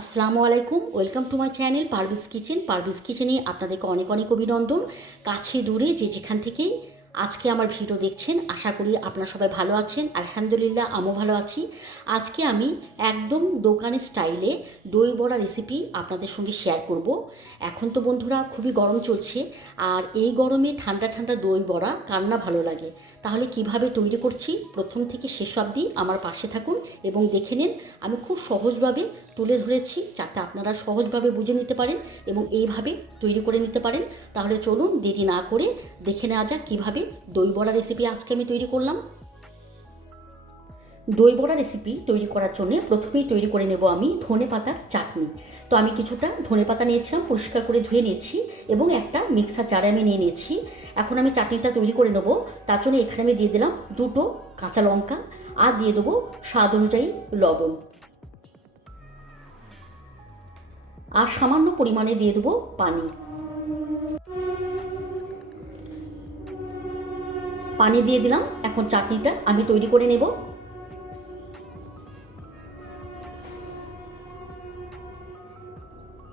আসসালামু আলাইকুম, welcome to my channel Parvis kitchen. Parvis কিচেনে আপনাদেরকে অনেক অনেক অভিনন্দন। কাছে দূরে যে যেখান থেকেই আজকে আমার ভিডিও দেখছেন, আশা করি আপনারা সবাই ভালো আছেন। আলহামদুলিল্লাহ, আমিও ভালো আছি। আজকে আমি একদম দোকানের স্টাইলে দই বড়া রেসিপি আপনাদের সঙ্গে শেয়ার করব। এখন তো বন্ধুরা খুবই গরম চলছে, আর এই গরমে ঠান্ডা ঠান্ডা দই বড়া কান্না ভালো লাগে? তাহলে কীভাবে তৈরি করছি? প্রথম থেকে শেষ অবধি আমার পাশে থাকুন এবং দেখে নিন। আমি খুব সহজভাবে তুলে ধরেছি যাতে আপনারা সহজভাবে বুঝে নিতে পারেন এবং এইভাবে তৈরি করে নিতে পারেন। তাহলে চলুন দেরি না করে দেখে নেওয়া যাক কীভাবে দই বড়া রেসিপি আজকে আমি তৈরি করলাম। দই বড়া রেসিপি তৈরি করার জন্য প্রথমেই তৈরি করে নেব আমি ধনে পাতার চাটনি। তো আমি কিছুটা ধনে পাতা নিয়েছিলাম, পরিষ্কার করে ধুয়ে নিয়েছি এবং একটা মিক্সার জারে আমি নিয়ে নিয়েছি। এখন আমি চাটনিটা তৈরি করে নেব। তার জন্য এখানে আমি দিয়ে দিলাম দুটো কাঁচা লঙ্কা আর দিয়ে দেবো স্বাদ অনুযায়ী লবণ। আর সামান্য পরিমাণে দিয়ে দেবো পানি। পানি দিয়ে দিলাম, এখন চাটনিটা আমি তৈরি করে নেব।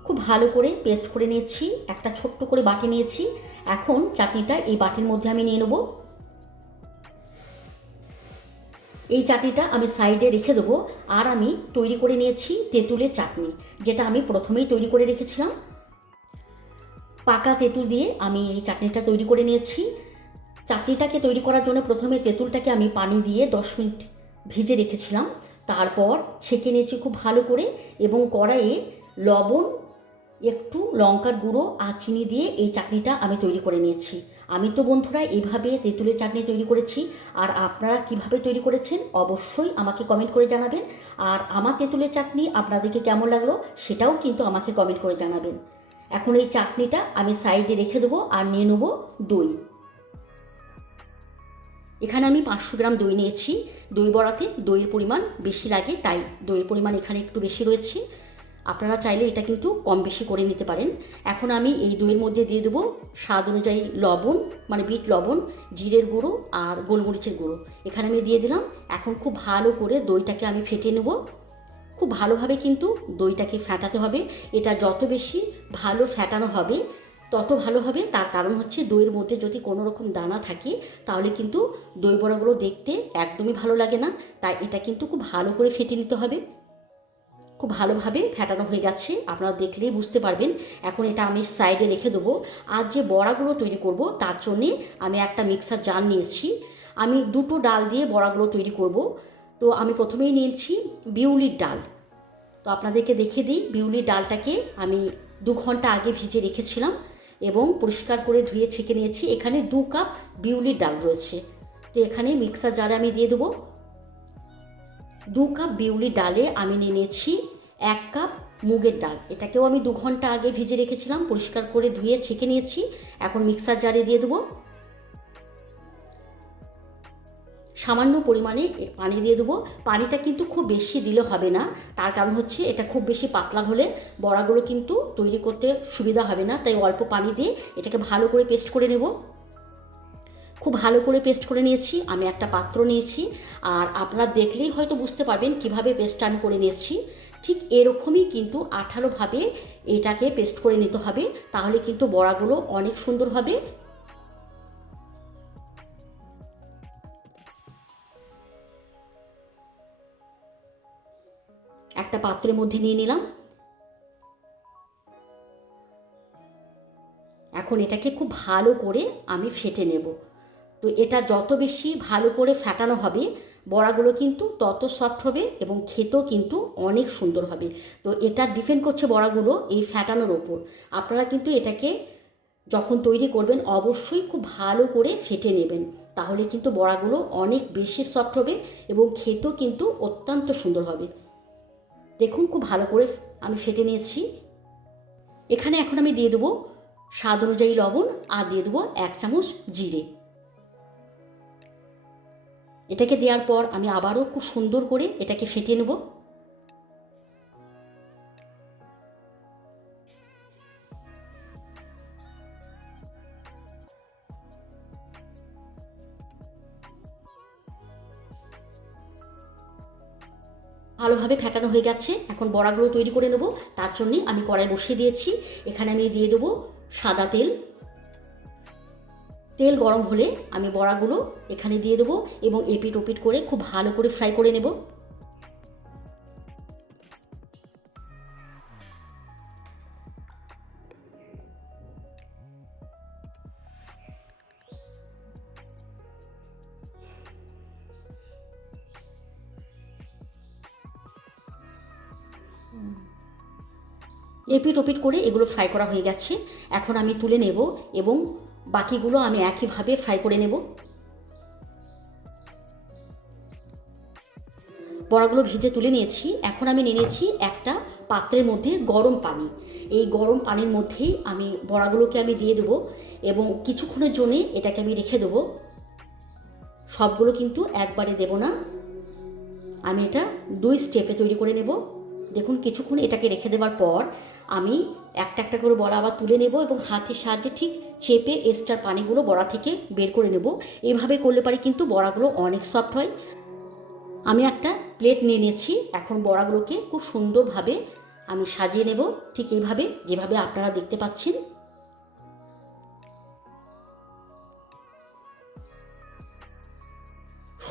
খুব ভালো করে পেস্ট করে নিয়েছি, একটা ছোট্ট করে বাটি নিয়েছি। এখন চাটনিটা এই বাটির মধ্যে আমি নিয়ে নেব। এই চাটনিটা আমি সাইডে রেখে দেবো, আর আমি তৈরি করে নিয়েছি তেঁতুলের চাটনি, যেটা আমি প্রথমেই তৈরি করে রেখেছিলাম। পাকা তেঁতুল দিয়ে আমি এই চাটনিটা তৈরি করে নিয়েছি। চাটনিটাকে তৈরি করার জন্য প্রথমে তেঁতুলটাকে আমি পানি দিয়ে দশ মিনিট ভিজে রেখেছিলাম। তারপর ছেঁকে নিয়েছি খুব ভালো করে, এবং কড়াইয়ে লবণ একটু লঙ্কার গুঁড়ো আর চিনি দিয়ে এই চাটনিটা আমি তৈরি করে নিয়েছি। আমি তো বন্ধুরা এইভাবে তেঁতুলের চাটনি তৈরি করেছি। আর আপনারা কীভাবে তৈরি করেছেন অবশ্যই আমাকে কমেন্ট করে জানাবেন। আর আমার তেঁতুলের চাটনি আপনাদেরকে কেমন লাগল সেটাও কিন্তু আমাকে কমেন্ট করে জানাবেন। এখন এই চাটনিটা আমি সাইডে রেখে দেবো আর নিয়ে নেব দই। এখানে আমি পাঁচশো গ্রাম দই নিয়েছি। দই বড়াতে দইয়ের পরিমাণ বেশি লাগে, তাই দইয়ের পরিমাণ এখানে একটু বেশি রয়েছে। আপনারা চাইলে এটা কিন্তু কম বেশি করে নিতে পারেন। এখন আমি এই দইয়ের মধ্যে দিয়ে দেবো স্বাদ অনুযায়ী লবণ মানে বিট লবণ, জিরের গুঁড়ো আর গোলমরিচের গুঁড়ো। এখানে আমি দিয়ে দিলাম, এখন খুব ভালো করে দইটাকে আমি ফেটে নেব। খুব ভালোভাবে কিন্তু দইটাকে ফ্যাটাতে হবে। এটা যত বেশি ভালো ফ্যাটানো হবে, তত ভালো হবে। তার কারণ হচ্ছে দইয়ের মধ্যে যদি কোনো রকম দানা থাকে, তাহলে কিন্তু দই বড়াগুলো দেখতে একদমই ভালো লাগে না। তাই এটা কিন্তু খুব ভালো করে ফেটে নিতে হবে। খুব ভালোভাবে ফ্যাটানো হয়ে গেছে আপনারা দেখলেই বুঝতে পারবেন। এখন এটা আমি সাইডে রেখে দেবো। আর যে বড়াগুলো তৈরি করব, তার জন্যে আমি একটা মিক্সার জার নিয়েছি। আমি দুটো ডাল দিয়ে বড়াগুলো তৈরি করব। তো আমি প্রথমেই নিয়েছি বিউলির ডাল। তো আপনাদেরকে দেখে দিই, বিউলির ডালটাকে আমি দু ঘণ্টা আগে ভিজে রেখেছিলাম এবং পরিষ্কার করে ধুয়ে ছেঁকে নিয়েছি। এখানে দু কাপ বিউলির ডাল রয়েছে। তো এখানে মিক্সার জারে আমি দিয়ে দেবো। দু কাপ বিউলি ডালে আমি নিয়ে নিয়েছি এক কাপ মুগের ডাল। এটাকেও আমি দু ঘণ্টা আগে ভিজে রেখেছিলাম, পরিষ্কার করে ধুয়ে ছেঁকে নিয়েছি। এখন মিক্সার জারে দিয়ে দেবো। সামান্য পরিমাণে পানি দিয়ে দেবো। পানিটা কিন্তু খুব বেশি দিলে হবে না। তার কারণ হচ্ছে এটা খুব বেশি পাতলা হলে বড়াগুলো কিন্তু তৈরি করতে সুবিধা হবে না। তাই অল্প পানি দিয়ে এটাকে ভালো করে পেস্ট করে নেব। খুব ভালো করে পেস্ট করে নিয়েছি। আমি একটা পাত্র নিয়েছি। আর আপনারা দেখলেই হয়তো বুঝতে পারবেন কীভাবে পেস্টটা আমি করে নিয়েছি। ঠিক এরকমই কিন্তু আঠালোভাবে এটাকে পেস্ট করে নিতে হবে, তাহলে কিন্তু বড়াগুলো অনেক সুন্দর হবে। একটা পাত্রের মধ্যে নিয়ে নিলাম। এখন এটাকে খুব ভালো করে আমি ফেটে নেব। তো এটা যত বেশি ভালো করে ফ্যাটানো হবে, বড়াগুলো কিন্তু তত সফট হবে এবং খেতেও কিন্তু অনেক সুন্দর হবে। তো এটা ডিপেন্ড করছে বড়াগুলো এই ফ্যাটানোর ওপর। আপনারা কিন্তু এটাকে যখন তৈরি করবেন, অবশ্যই খুব ভালো করে ফেটে নেবেন। তাহলে কিন্তু বড়াগুলো অনেক বেশি সফট হবে এবং খেতেও কিন্তু অত্যন্ত সুন্দর হবে। দেখুন খুব ভালো করে আমি ফেটে নিয়েছি। এখানে এখন আমি দিয়ে দেবো স্বাদ অনুযায়ী লবণ আর দিয়ে দেবো এক চামচ জিরে। এটাকে দেওয়ার পর আমি আবারও খুব সুন্দর করে এটাকে ফেটিয়ে নেব। ভালোভাবে ফেটানো হয়ে গেছে। এখন বড়াগুলো তৈরি করে নেব। তার জন্যে আমি কড়াই বসিয়ে দিয়েছি। এখানে আমি দিয়ে দেবো সাদা তেল। তেল গরম হলে আমি বড়াগুলো এখানে দিয়ে দেবো এবং এপিট ওপিট করে খুব ভালো করে ফ্রাই করে নেব। এপিট ওপিট করে এগুলো ফ্রাই করা হয়ে গেছে। এখন আমি তুলে নেব এবং বাকিগুলো আমি একইভাবে ফ্রাই করে নেব। বড়াগুলো ভেজে তুলে নিয়েছি। এখন আমি নিয়েছি একটা পাত্রের মধ্যে গরম পানি। এই গরম পানির মধ্যেই আমি বড়াগুলোকে আমি দিয়ে দেবো এবং কিছুক্ষণের জন্যে এটাকে আমি রেখে দেবো। সবগুলো কিন্তু একবারে দেব না। আমি এটা দুই স্টেপে তৈরি করে নেব। দেখুন, কিছুক্ষণ এটাকে রেখে দেওয়ার পর আমি একটা একটা করে বড়া আবার তুলে নেব এবং হাতের সাহায্যে ঠিক চেপে এক্সট্রার পানিগুলো বড়া থেকে বের করে নেব। এভাবে করলে পারে কিন্তু বড়াগুলো অনেক সফট হয়। আমি একটা প্লেট নিয়ে নিয়েছি। এখন বড়াগুলোকে খুব সুন্দরভাবে আমি সাজিয়ে নেব। ঠিক এইভাবে, যেভাবে আপনারা দেখতে পাচ্ছেন।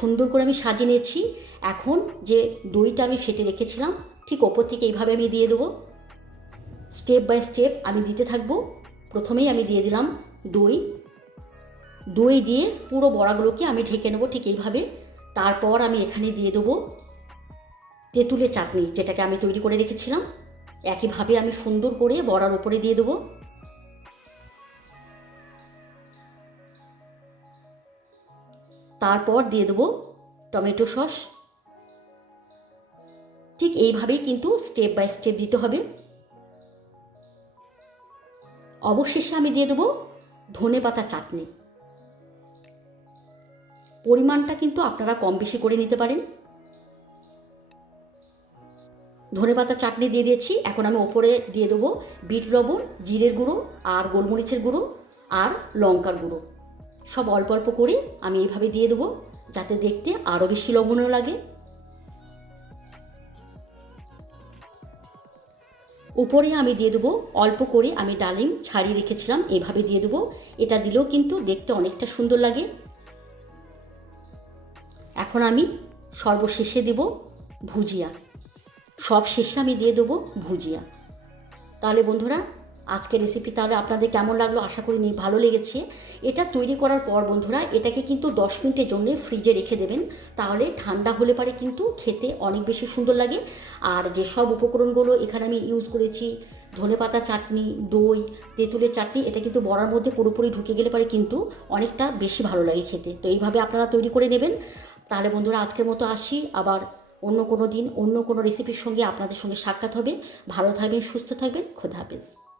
সুন্দর করে আমি সাজিয়ে নিয়েছি। এখন যে দইটা আমি ফেটে রেখেছিলাম ঠিক ওপর থেকে এইভাবে আমি দিয়ে দেবো। স্টেপ বাই স্টেপ আমি দিতে থাকব। প্রথমেই আমি দিয়ে দিলাম দই। দই দিয়ে পুরো বড়াগুলোকে আমি ঢেকে নেব ঠিক এইভাবে। তারপর আমি এখানে দিয়ে দেবো তেঁতুলের চাটনি, যেটাকে আমি তৈরি করে রেখেছিলাম। একইভাবে আমি সুন্দর করে বড়ার উপরে দিয়ে দেবো। তারপর দিয়ে দেবো টমেটো সস। ঠিক এইভাবেই কিন্তু স্টেপ বাই স্টেপ দিতে হবে। অবশেষে আমি দিয়ে দেবো ধনে পাতা চাটনি। পরিমাণটা কিন্তু আপনারা কম বেশি করে নিতে পারেন। ধনে পাতা চাটনি দিয়ে দিয়েছি। এখন আমি ওপরে দিয়ে দেবো বিট লবণ, জিরের গুঁড়ো আর গোলমরিচের গুঁড়ো আর লঙ্কার গুঁড়ো। সব অল্প অল্প করে আমি এইভাবে দিয়ে দেবো যাতে দেখতে আরও বেশি লবণও লাগে। উপরে আমি দিয়ে দেবো, অল্প করে আমি ডালিম ছাড়িয়ে রেখেছিলাম, এভাবে দিয়ে দেবো। এটা দিলেও কিন্তু দেখতে অনেকটা সুন্দর লাগে। এখন আমি সর্বশেষে দেব ভুজিয়া। সব শেষে আমি দিয়ে দেবো ভুজিয়া। তাহলে বন্ধুরা আজকের রেসিপি তাহলে আপনাদের কেমন লাগল? আশা করি নিয়ে ভালো লেগেছে। এটা তৈরি করার পর বন্ধুরা, এটাকে কিন্তু দশ মিনিটের জন্য ফ্রিজে রেখে দেবেন। তাহলে ঠান্ডা হলে পারে কিন্তু খেতে অনেক বেশি সুন্দর লাগে। আর যে সব উপকরণগুলো এখানে আমি ইউজ করেছি ধনেপাতা চাটনি, দই, তেঁতুলের চাটনি, এটা কিন্তু বড়ার মধ্যে পুরোপুরি ঢুকে গেলে পারে কিন্তু অনেকটা বেশি ভালো লাগে খেতে। তো এইভাবে আপনারা তৈরি করে নেবেন। তাহলে বন্ধুরা, আজকের মতো আসি। আবার অন্য কোনো দিন অন্য কোনো রেসিপির সঙ্গে আপনাদের সঙ্গে সাক্ষাৎ হবে। ভালো থাকবেন, সুস্থ থাকবেন। খোদা হাফেজ।